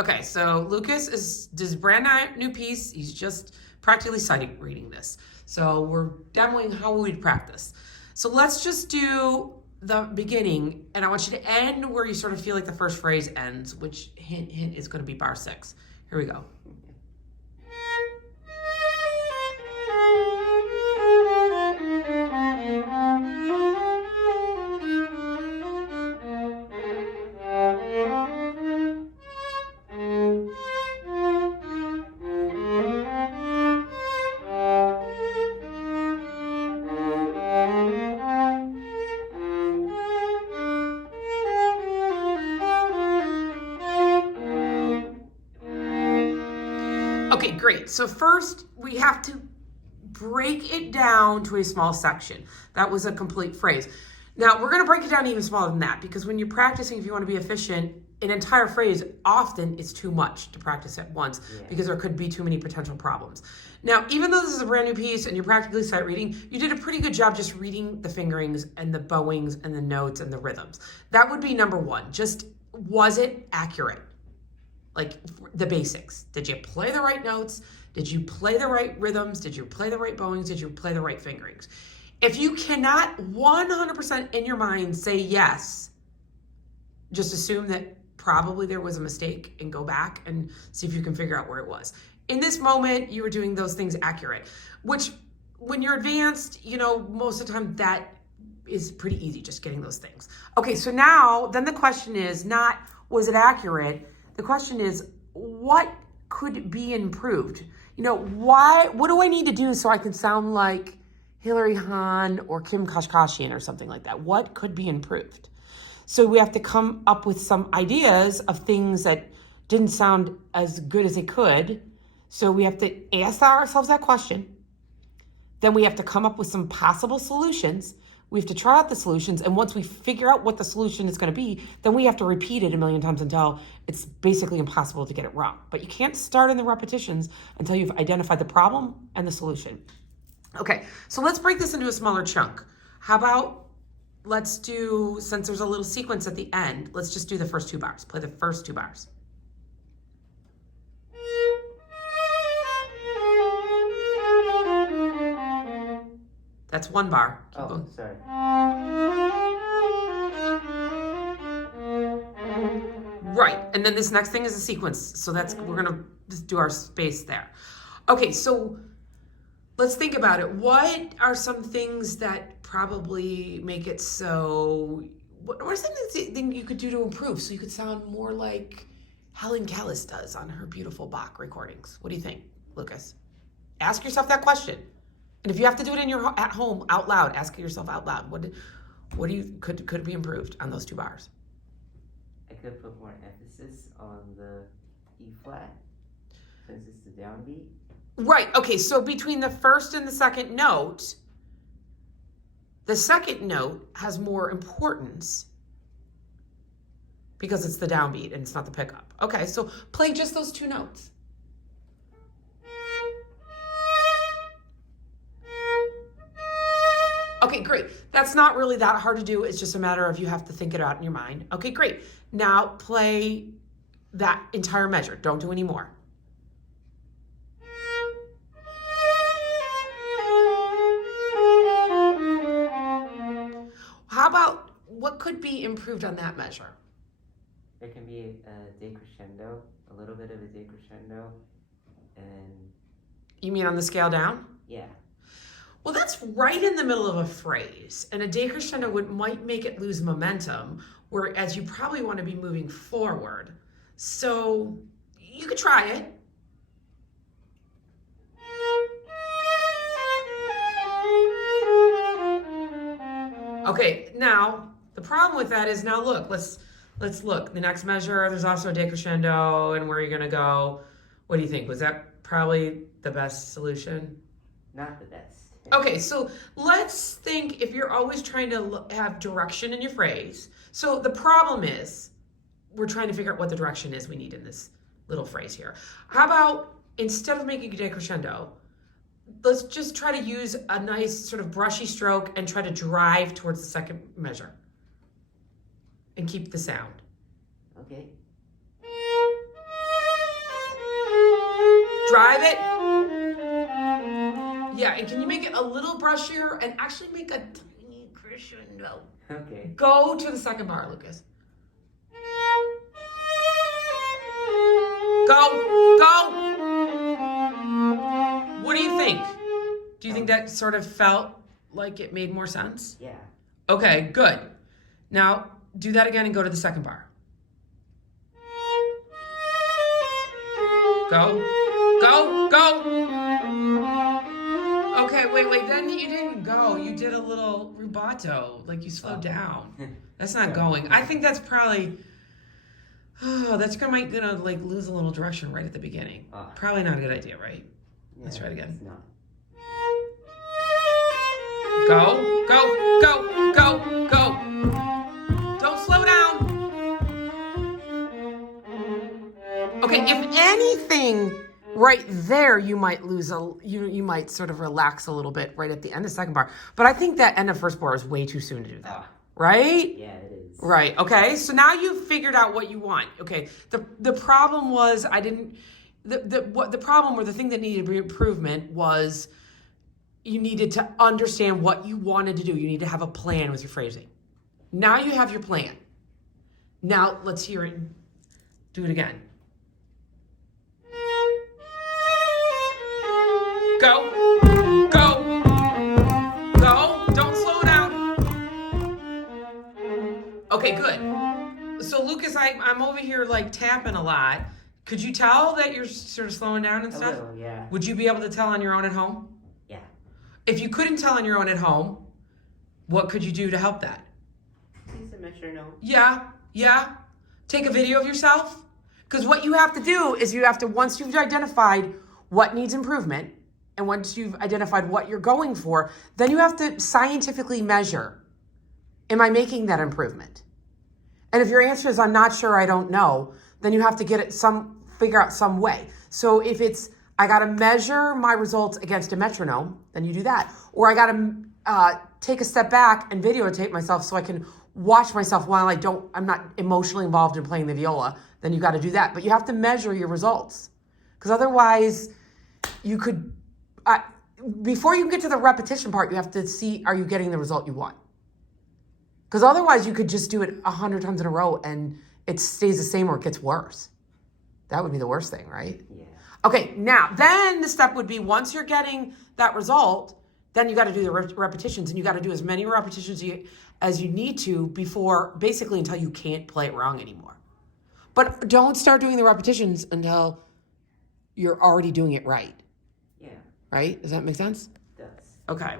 Okay, so Lucas is this brand new piece. He's just practically sight reading this. So we're demoing how we'd practice. So let's just do the beginning, and I want you to end where you sort of feel like the first phrase ends, which hint is going to be bar 6. Here we go. Okay, great. So first we have to break it down to a small section. That was a complete phrase. Now we're going to break it down even smaller than that, because when you're practicing, if you want to be efficient, an entire phrase often is too much to practice at once because there could be too many potential problems. Now, even though this is a brand new piece and you're practically sight reading, you did a pretty good job just reading the fingerings and the bowings and the notes and the rhythms. That would be number one. Just, was it accurate? Like the basics. Did you play the right notes? Did you play the right rhythms? Did you play the right bowings? Did you play the right fingerings? If you cannot 100% in your mind say yes, just assume that probably there was a mistake and go back and see if you can figure out where it was. In this moment, you were doing those things accurate, which when you're advanced, most of the time that is pretty easy, just getting those things. Okay, so now, then the question is not, was it accurate? The question is, what could be improved? What do I need to do so I can sound like Hilary Hahn or Kim Kashkashian or something like that? What could be improved? So we have to come up with some ideas of things that didn't sound as good as they could. So we have to ask ourselves that question. Then we have to come up with some possible solutions. We have to try out the solutions. And once we figure out what the solution is going to be, then we have to repeat it a million times until it's basically impossible to get it wrong. But you can't start in the repetitions until you've identified the problem and the solution. Okay, so let's break this into a smaller chunk. How about let's do, since there's a little sequence at the end, let's just do the first 2 bars. Play the first 2 bars. That's 1 bar. Keep going. Sorry. Right, and then this next thing is a sequence. So we're gonna just do our space there. Okay, so let's think about it. What are some things that probably make it so, what are some things you could do to improve so you could sound more like Helen Callis does on her beautiful Bach recordings? What do you think, Lucas? Ask yourself that question. And if you have to do it at home out loud, ask yourself out loud. What do you could be improved on those 2 bars? I could put more emphasis on the E flat since it's the downbeat. Right. Okay. So between the first and the second note, the second note has more importance because it's the downbeat and it's not the pickup. Okay. So play just those 2 notes. Okay, great. That's not really that hard to do. It's just a matter of you have to think it out in your mind. Okay, great. Now play that entire measure. Don't do any more. How about what could be improved on that measure? There can be a decrescendo, a little bit of a decrescendo, and... You mean on the scale down? Yeah. Well, that's right in the middle of a phrase, and a decrescendo might make it lose momentum, whereas you probably want to be moving forward. So you could try it. Okay, now the problem with that is, now look, let's look. The next measure, there's also a decrescendo, and where are you going to go? What do you think? Was that probably the best solution? Not the best. Okay, so let's think, if you're always trying to have direction in your phrase. So the problem is, we're trying to figure out what the direction is we need in this little phrase here. How about, instead of making a decrescendo, let's just try to use a nice sort of brushy stroke and try to drive towards the second measure. And keep the sound. Okay. drive it. Yeah, and can you make it a little brushier and actually make a tiny crescendo? Okay. Go to the second bar, Lucas. Go. What do you think? Do you think that sort of felt like it made more sense? Yeah. Okay, good. Now, do that again and go to the second bar. Go. Okay, wait, then you didn't go. You did a little rubato, like you slowed down. That's not going. I think that's probably, that's gonna like lose a little direction right at the beginning. Probably not a good idea, right? Yeah, Let's try it again. It's not. Go. Don't slow down. Okay, if anything, right there, you might lose you might sort of relax a little bit right at the end of second bar. But I think that end of first bar is way too soon to do that. Right? Yeah, it is. Right. Okay. So now you've figured out what you want. Okay. The problem was the problem or the thing that needed improvement was you needed to understand what you wanted to do. You need to have a plan with your phrasing. Now you have your plan. Now let's hear it. Do it again. Go. Don't slow down. Okay, good. So Lucas, I'm over here like tapping a lot. Could you tell that you're sort of slowing down and stuff? A little, yeah. Would you be able to tell on your own at home? Yeah. If you couldn't tell on your own at home, what could you do to help that? Use a metronome. Yeah. Take a video of yourself. Because what you have to do is once you've identified what needs improvement, and once you've identified what you're going for, then you have to scientifically measure, am I making that improvement? And if your answer is, I'm not sure, I don't know, then you have to figure out some way. So if it's, I got to measure my results against a metronome, then you do that. Or I got to take a step back and videotape myself so I can watch myself while I'm not emotionally involved in playing the viola, then you got to do that. But you have to measure your results. Because otherwise you could, before you get to the repetition part, you have to see, are you getting the result you want? Because otherwise you could just do it 100 times in a row and it stays the same or it gets worse. That would be the worst thing, right? Yeah. Okay, now, then the step would be once you're getting that result, then you got to do the repetitions, and you got to do as many repetitions as you need to basically until you can't play it wrong anymore. But don't start doing the repetitions until you're already doing it right. Yeah. Right? Does that make sense? It does. Okay.